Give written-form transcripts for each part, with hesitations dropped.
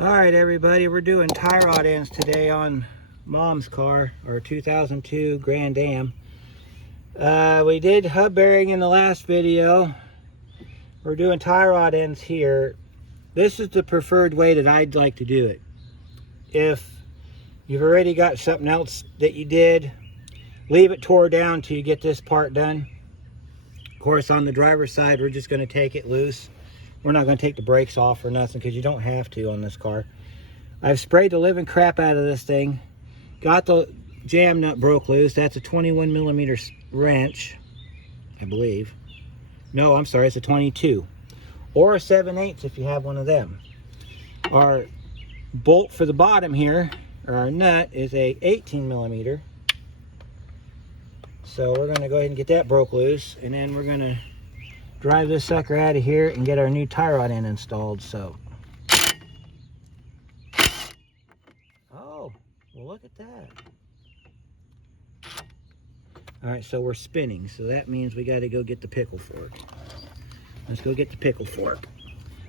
Alright everybody, we're doing tie rod ends today on Mom's car, our 2002 Grand Am. We did hub bearing in the last video. We're doing tie rod ends here. This is the preferred way that I'd like to do it. If you've already got something else that you did, leave it tore down until you get this part done. Of course, on the driver's side, we're just going to take it loose. We're not going to take the brakes off or nothing because you don't have to on this car. I've sprayed the living crap out of this thing. Got the jam nut broke loose. That's a 21 millimeter wrench, I believe. No, I'm sorry, it's a 22. Or a 7/8 if you have one of them. Our bolt for the bottom here, or our nut, is a 18 millimeter. So we're going to go ahead and get that broke loose, and then we're going to drive this sucker out of here and get our new tie rod end installed. So, oh, well, look at that. All right, so we're spinning, so that means we got to go get the pickle fork. Let's go get the pickle fork.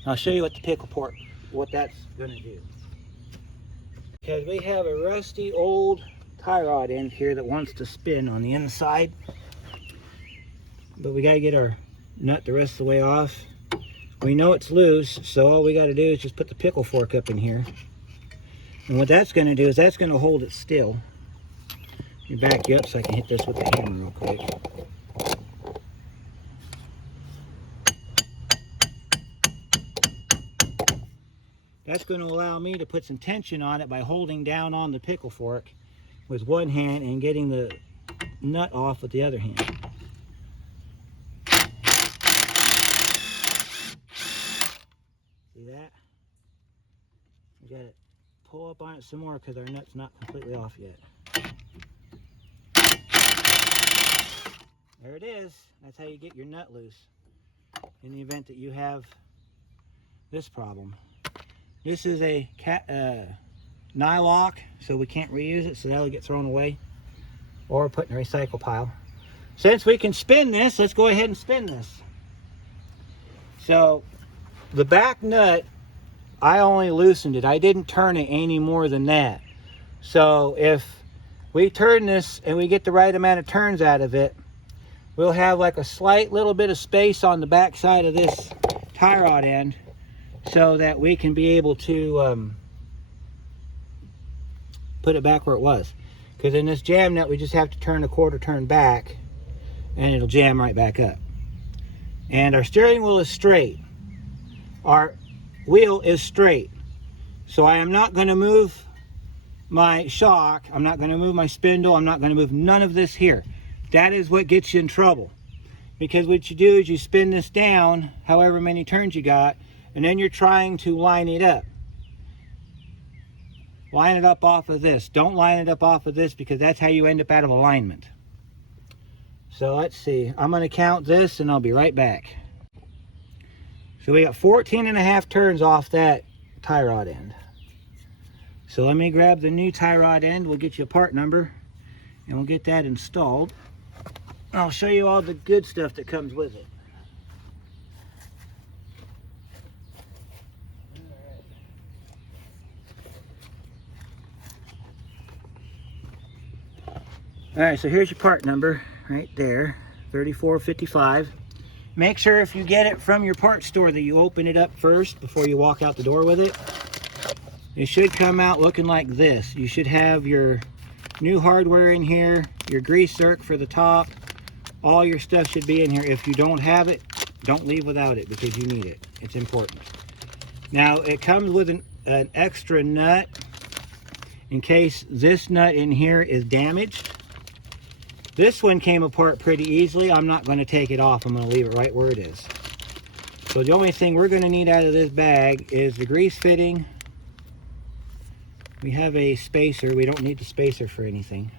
I'll show you what the pickle fork, what that's going to do. Because we have a rusty old tie rod end here that wants to spin on the inside, but we got to get our nut the rest of the way off. We know it's loose, so all we got to do is just put the pickle fork up in here, and what that's going to do is that's going to hold it still. Let me back you up so I can hit this with the hammer real quick. That's going to allow me to put some tension on it by holding down on the pickle fork with one hand and getting the nut off with the other hand. See that? We got to pull up on it some more because our nut's not completely off yet. There it is. That's how you get your nut loose in the event that you have this problem. This is a nylock, so we can't reuse it, so that'll get thrown away or put in a recycle pile. Since we can spin this, let's go ahead and spin this. So the back nut, I only loosened it. I didn't turn it any more than that. So if we turn this and we get the right amount of turns out of it, we'll have like a slight little bit of space on the back side of this tie rod end so that we can be able to put it back where it was. Because in this jam nut, we just have to turn a quarter turn back and it'll jam right back up. And our steering wheel is straight. Our wheel is straight. So I am not going to move my shock. I'm not going to move my spindle. I'm not going to move none of this here. That is what gets you in trouble. Because what you do is you spin this down, however many turns you got, and then you're trying to line it up. Line it up off of this. Don't line it up off of this because that's how you end up out of alignment. So let's see. I'm going to count this and I'll be right back. So we got 14.5 turns off that tie rod end. So let me grab the new tie rod end. We'll get you a part number and we'll get that installed. I'll show you all the good stuff that comes with it. Alright, so here's your part number right there, 3455. Make sure if you get it from your parts store that you open it up first before you walk out the door with it. It should come out looking like this. You should have your new hardware in here, your grease zerk for the top. All your stuff should be in here. If you don't have it, don't leave without it because you need it. It's important. Now, it comes with an extra nut in case this nut in here is damaged. This one came apart pretty easily. I'm not going to take it off. I'm going to leave it right where it is. So the only thing we're going to need out of this bag is the grease fitting. We have a spacer. We don't need the spacer for anything.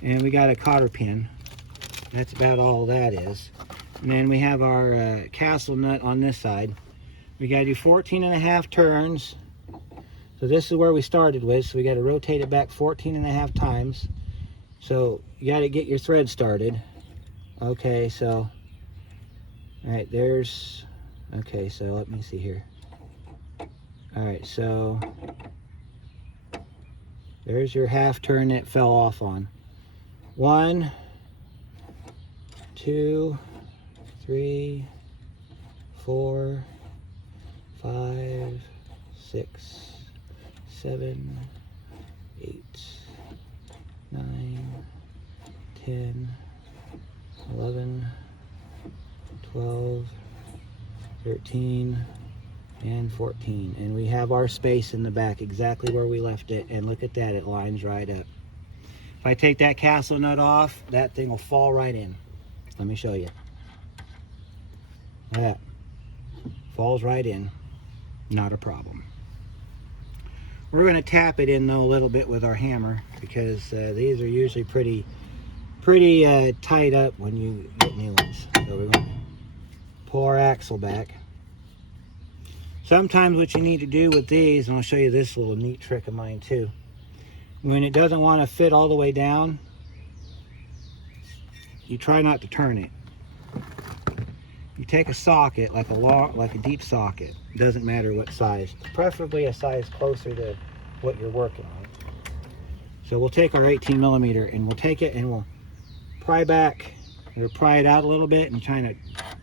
And we got a cotter pin. That's about all that is. And then we have our castle nut on this side. We got to do 14.5 turns. So this is where we started with. So we got to rotate it back 14.5 times. So you got to get your thread started. Okay, so, all right, there's, okay, so let me see here. All right, so there's your half turn that fell off on. 1, 2, 3, 4, 5, 6, 7, 8, 9, 10, 11, 12, 13, and 14. And we have our space in the back exactly where we left it. And look at that, it lines right up. If I take that castle nut off, that thing will fall right in. Let me show you. Look at that. Falls right in. Not a problem. We're going to tap it in though a little bit with our hammer, because these are usually pretty tight up when you get new ones. So we're going to pull our axle back. Sometimes what you need to do with these, and I'll show you this little neat trick of mine too, when it doesn't want to fit all the way down, you try not to turn it. You take a socket, like a deep socket, doesn't matter what size, preferably a size closer to what you're working on. So we'll take our 18 millimeter and we'll take it and we'll pry back, or pry it out a little bit and try to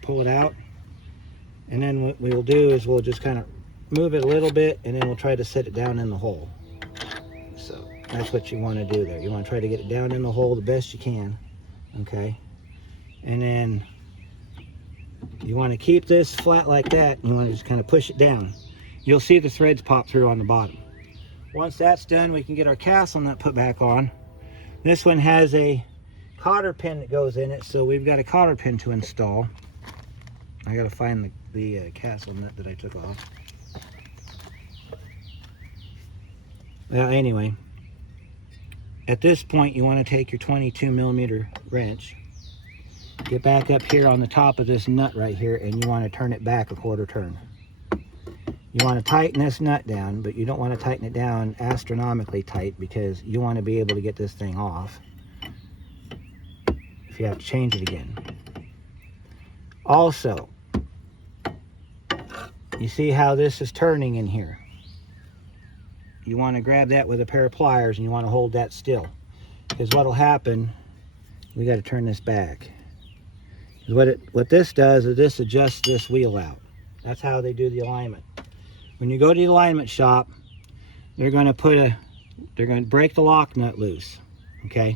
pull it out. And then what we'll do is we'll just kind of move it a little bit, and then we'll try to set it down in the hole. So that's what you want to do there. You want to try to get it down in the hole the best you can. Okay. And then you want to keep this flat like that, and you want to just kind of push it down. You'll see the threads pop through on the bottom. Once that's done, we can get our castle nut put back on. This one has a cotter pin that goes in it, so we've got a cotter pin to install. I got to find the castle nut that I took off. Well, anyway, at this point you want to take your 22 millimeter wrench, get back up here on the top of this nut right here, and you want to turn it back a quarter turn. You want to tighten this nut down, but you don't want to tighten it down astronomically tight, because you want to be able to get this thing off if you have to change it again. Also, you see how this is turning in here? You want to grab that with a pair of pliers, and you want to hold that still, because what will happen, we got to turn this back. What this does is this adjusts this wheel out. That's how they do the alignment. When you go to the alignment shop, they're going to break the lock nut loose. Okay.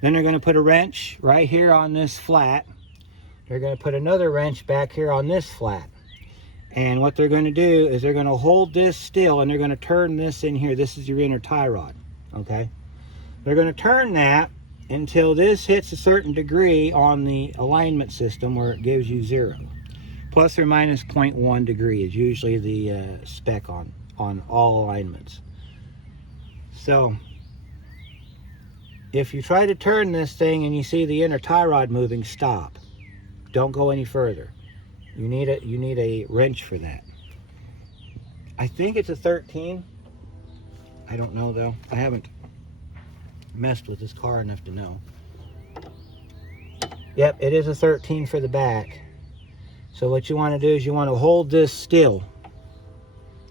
Then they're going to put a wrench right here on this flat. They're going to put another wrench back here on this flat. And what they're going to do is they're going to hold this still, and they're going to turn this in here. This is your inner tie rod. Okay. They're going to turn that until this hits a certain degree on the alignment system where it gives you 0. Plus or minus 0.1 degree is usually the spec on all alignments. So if you try to turn this thing and you see the inner tie rod moving, stop. Don't go any further. You need a wrench for that. I think it's a 13. I don't know though. I haven't messed with this car enough to know. Yep, it is a 13 for the back. So what you want to do is you want to hold this still.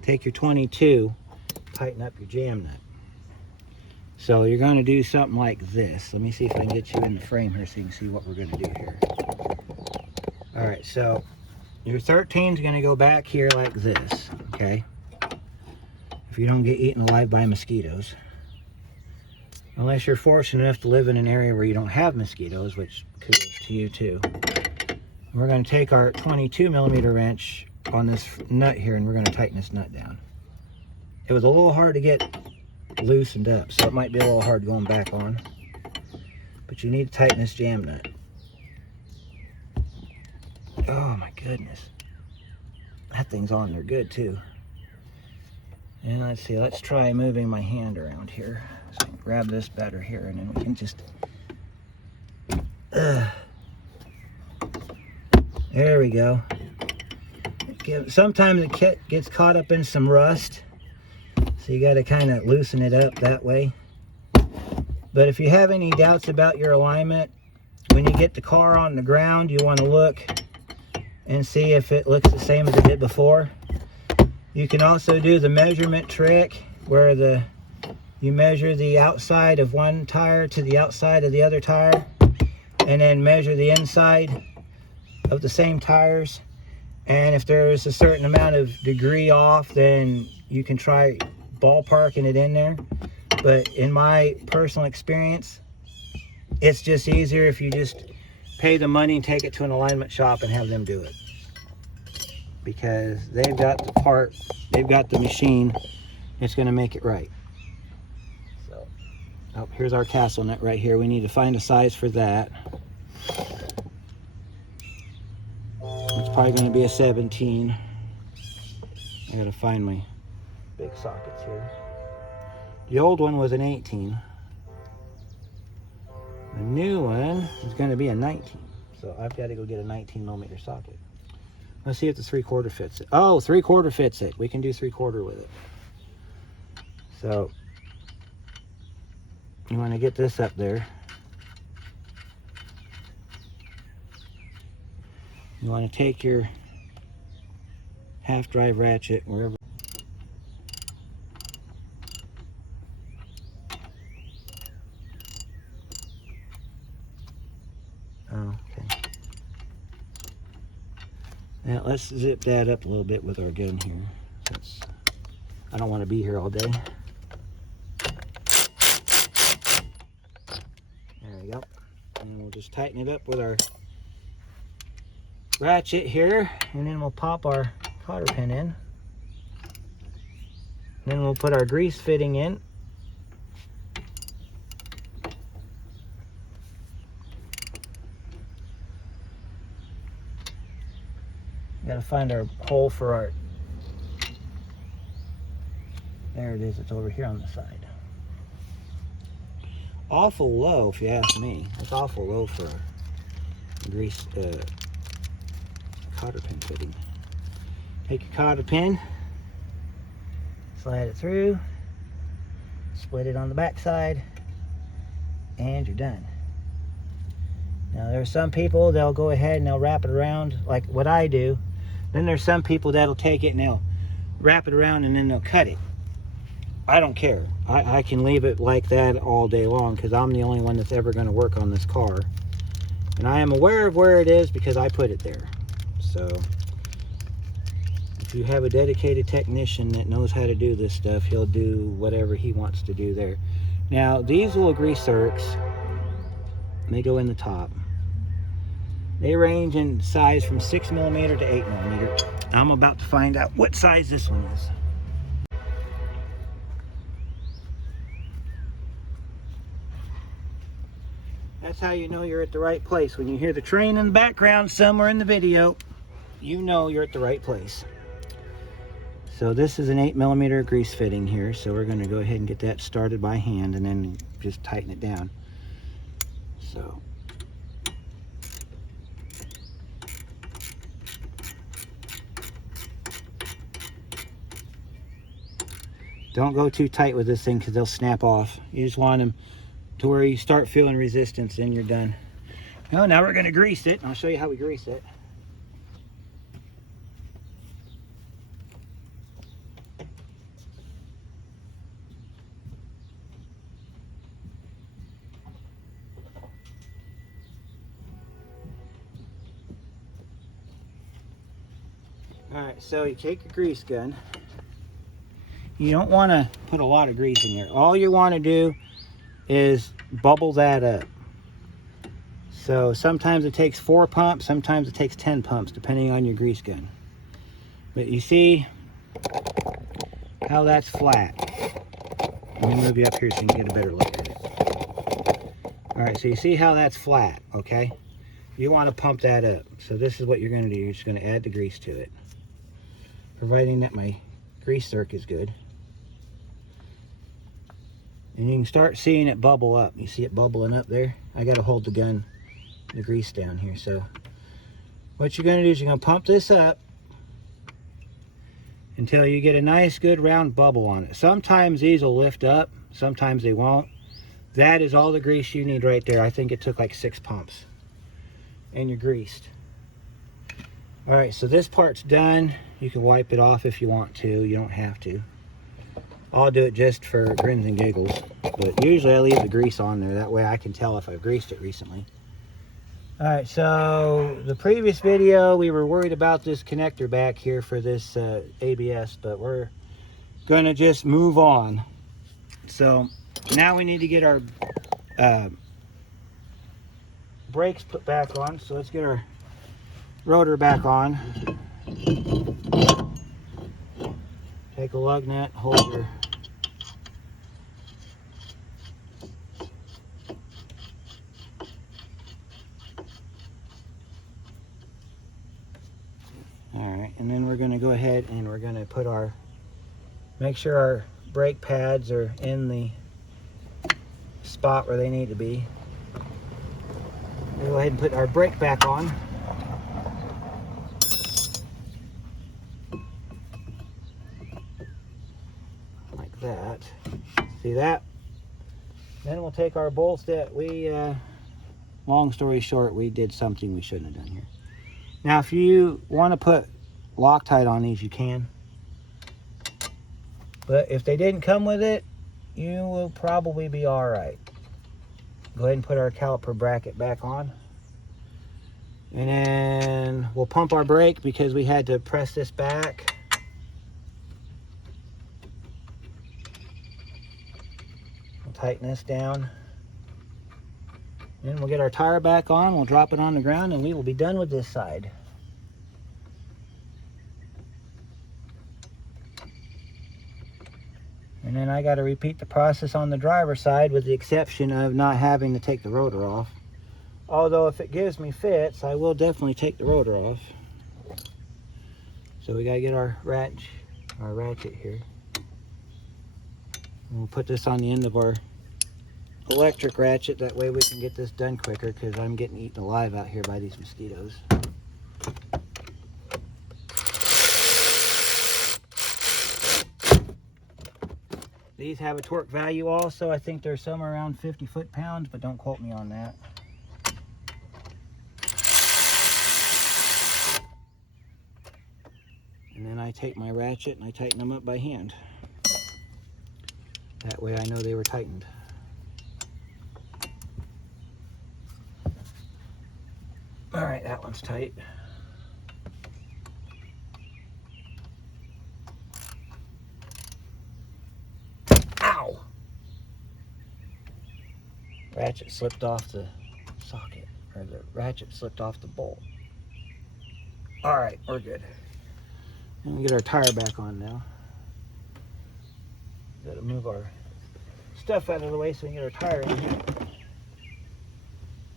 Take your 22, tighten up your jam nut. So you're going to do something like this. Let me see if I can get you in the frame here so you can see what we're going to do here. All right, so your 13 is going to go back here like this, okay? If you don't get eaten alive by mosquitoes. Unless you're fortunate enough to live in an area where you don't have mosquitoes, which kudos to you too. We're going to take our 22 millimeter wrench on this nut here, and we're going to tighten this nut down. It was a little hard to get loosened up, so it might be a little hard going back on. But you need to tighten this jam nut. Oh my goodness. That thing's on there good too. And let's see, let's try moving my hand around here. So I can grab this better here, and then we can just... There we go. Sometimes the kit gets caught up in some rust, so you got to kind of loosen it up that way. But if you have any doubts about your alignment, when you get the car on the ground, you want to look and see if it looks the same as it did before. You can also do the measurement trick where you measure the outside of one tire to the outside of the other tire, and then measure the inside of the same tires. And if there's a certain amount of degree off, then you can try ballparking it in there. But in my personal experience, it's just easier if you just pay the money and take it to an alignment shop and have them do it, because they've got the part, they've got the machine, it's going to make it right. So, oh, here's our tassel nut right here. We need to find a size for that. It's probably going to be a 17. I got to find my big sockets here. The old one was an 18. The new one is going to be a 19. So I've got to go get a 19 millimeter socket. Let's see if the 3/4 fits it. Oh, 3/4 fits it. We can do 3/4 with it. So you want to get this up there. You want to take your half drive ratchet wherever. Oh, okay. Now let's zip that up a little bit with our gun here, since I don't want to be here all day. There we go. And we'll just tighten it up with our ratchet here, and then we'll pop our cotter pin in. Then we'll put our grease fitting in. Got to find our hole for our, there it is, it's over here on the side. Awful low, if you ask me. It's awful low for a grease cotter pin fitting. Take your cotter pin, slide it through, split it on the back side, and you're done. Now there's some people, they'll go ahead and they'll wrap it around like what I do. Then there's some people that'll take it and they'll wrap it around and then they'll cut it. I don't care. I can leave it like that all day long, because I'm the only one that's ever going to work on this car. And I am aware of where it is because I put it there. So if you have a dedicated technician that knows how to do this stuff, he'll do whatever he wants to do there. Now these little grease zerks, they go in the top. They range in size from 6 millimeter to 8 millimeter. I'm about to find out what size this one is. That's how you know you're at the right place. When you hear the train in the background somewhere in the video, you know you're at the right place. So this is an 8 millimeter grease fitting here. So we're going to go ahead and get that started by hand and then just tighten it down. So don't go too tight with this thing because they'll snap off. You just want them to where you start feeling resistance and you're done. Well, now we're going to grease it. I'll show you how we grease it. Alright, so you take your grease gun. You don't want to put a lot of grease in here. All you want to do is bubble that up. So sometimes it takes 4 pumps, sometimes it takes 10 pumps, depending on your grease gun. But you see how that's flat. Let me move you up here so you can get a better look at it. Alright, so you see how that's flat, okay? You want to pump that up. So this is what you're going to do. You're just going to add the grease to it. Providing that my grease zerk is good. And you can start seeing it bubble up. You see it bubbling up there? I got to hold the gun, the grease down here. So what you're going to do is you're going to pump this up until you get a nice good round bubble on it. Sometimes these will lift up, sometimes they won't. That is all the grease you need right there. I think it took like 6 pumps. And you're greased. Alright, so this part's done. You can wipe it off if you want to. You don't have to. I'll do it just for grins and giggles. But usually I leave the grease on there. That way I can tell if I've greased it recently. Alright, so the previous video we were worried about this connector back here for this ABS, but we're going to just move on. So now we need to get our brakes put back on. So let's get our rotor back on. Take a lug nut, hold your alright, and then we're going to go ahead and we're going to put our, make sure our brake pads are in the spot where they need to be. We'll go ahead and put our brake back on. Like that. See that? Then we'll take our bolts that we, long story short, we did something we shouldn't have done here. Now if you want to put Loctite on these, you can. But if they didn't come with it, you will probably be alright. Go ahead and put our caliper bracket back on. And then we'll pump our brake because we had to press this back. We'll tighten this down. Then we'll get our tire back on, we'll drop it on the ground, and we will be done with this side. And then I got to repeat the process on the driver's side with the exception of not having to take the rotor off. Although if it gives me fits, I will definitely take the rotor off. So we got to get our ratchet here. And we'll put this on the end of our electric ratchet. That way we can get this done quicker because I'm getting eaten alive out here by these mosquitoes. These have a torque value also. I think they're somewhere around 50 foot-pounds, but don't quote me on that. And then I take my ratchet and I tighten them up by hand. That way I know they were tightened. Alright, that one's tight. Ow! Ratchet slipped off the socket, or the ratchet slipped off the bolt. Alright, we're good. And we get our tire back on now. Gotta move our stuff out of the way so we can get our tire in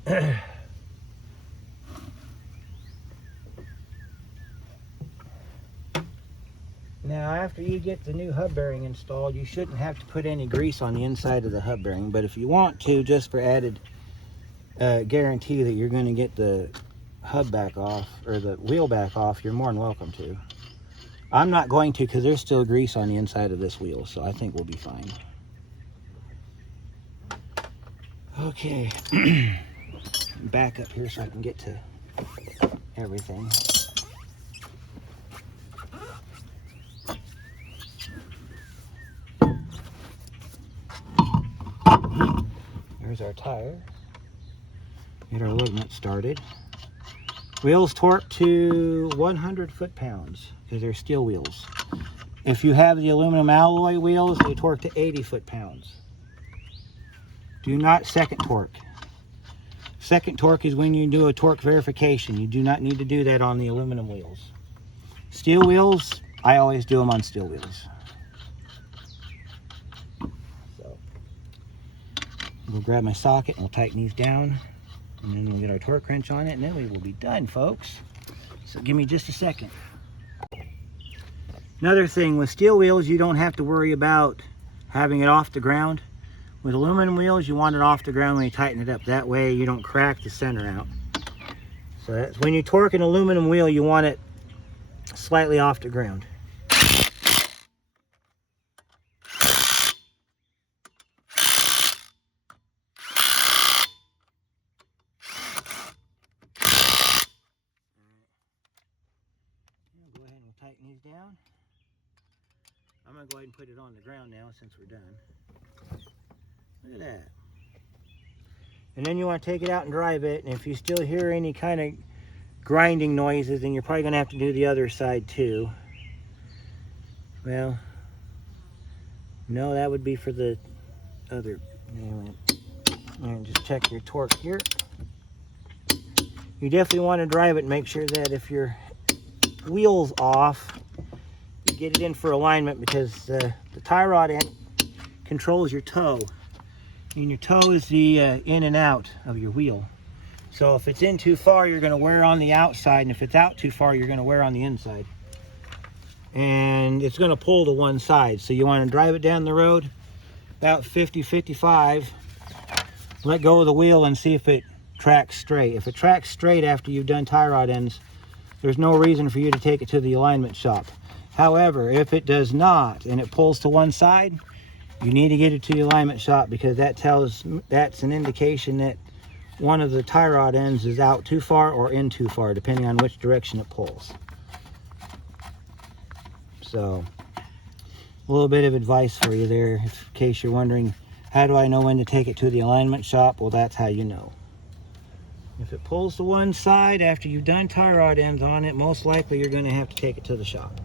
here. Now after you get the new hub bearing installed, you shouldn't have to put any grease on the inside of the hub bearing, but if you want to, just for added guarantee that you're going to get the hub back off, or the wheel back off, you're more than welcome to. I'm not going to because there's still grease on the inside of this wheel, so I think we'll be fine. Okay, back up here so I can get to everything. There's our tire. Get our lug nut started. Wheels torqued to 100 foot-pounds because they're steel wheels. If you have the aluminum alloy wheels, they torque to 80 foot-pounds. Do not second torque. Second torque is when you do a torque verification. You do not need to do that on the aluminum wheels. Steel wheels, I always do them on steel wheels. So, we'll grab my socket and we'll tighten these down. And then we'll get our torque wrench on it and then we will be done, folks. So give me just a second. Another thing, with steel wheels, you don't have to worry about having it off the ground. With aluminum wheels, you want it off the ground when you tighten it up. That way you don't crack the center out. So that's, when you torque an aluminum wheel, you want it slightly off the ground. Go ahead and tighten these ahead and put it on the ground now since we're done. Look at that. And then you want to take it out and drive it, and if you still hear any kind of grinding noises, then you're probably going to have to do the other side too. Well, no, that would be for the other. And just check your torque here. You definitely want to drive it and make sure that if your wheel's off, you get it in for alignment, because the tie rod end controls your toe. And your toe is the in and out of your wheel. So if it's in too far, you're going to wear on the outside, and if it's out too far, you're going to wear on the inside. And it's going to pull to one side. So you want to drive it down the road about 50, 55. Let go of the wheel and see if it tracks straight. If it tracks straight after you've done tie rod ends, there's no reason for you to take it to the alignment shop. However, if it does not and it pulls to one side, you need to get it to the alignment shop, because that's an indication that one of the tie rod ends is out too far or in too far, depending on which direction it pulls. So, a little bit of advice for you there, in case you're wondering, how do I know when to take it to the alignment shop? Well, that's how you know. If it pulls to one side after you've done tie rod ends on it, most likely you're going to have to take it to the shop.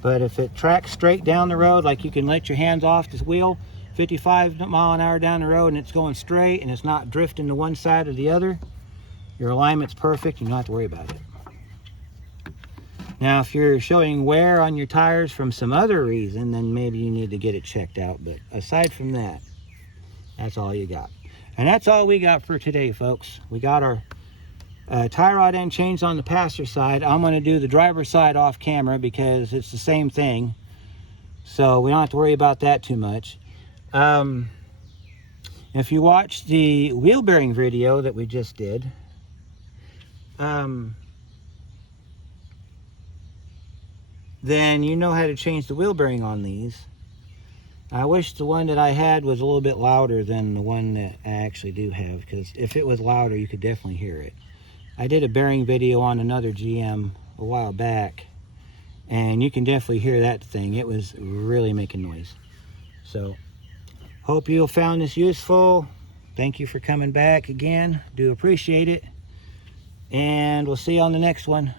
But if it tracks straight down the road, like you can let your hands off this wheel 55 mile an hour down the road and it's going straight and it's not drifting to one side or the other, your alignment's perfect. You don't have to worry about it. Now, if you're showing wear on your tires from some other reason, then maybe you need to get it checked out. But aside from that, that's all you got. And that's all we got for today, folks. We got our tie rod end changed on the passenger side. I'm going to do the driver's side off camera because it's the same thing. So we don't have to worry about that too much. If you watch the wheel bearing video that we just did, then you know how to change the wheel bearing on these. I wish the one that I had was a little bit louder than the one that I actually do have, because if it was louder, you could definitely hear it. I did a bearing video on another GM a while back, and you can definitely hear that thing. It was really making noise. So, hope you found this useful. Thank you for coming back again. Do appreciate it. And we'll see you on the next one.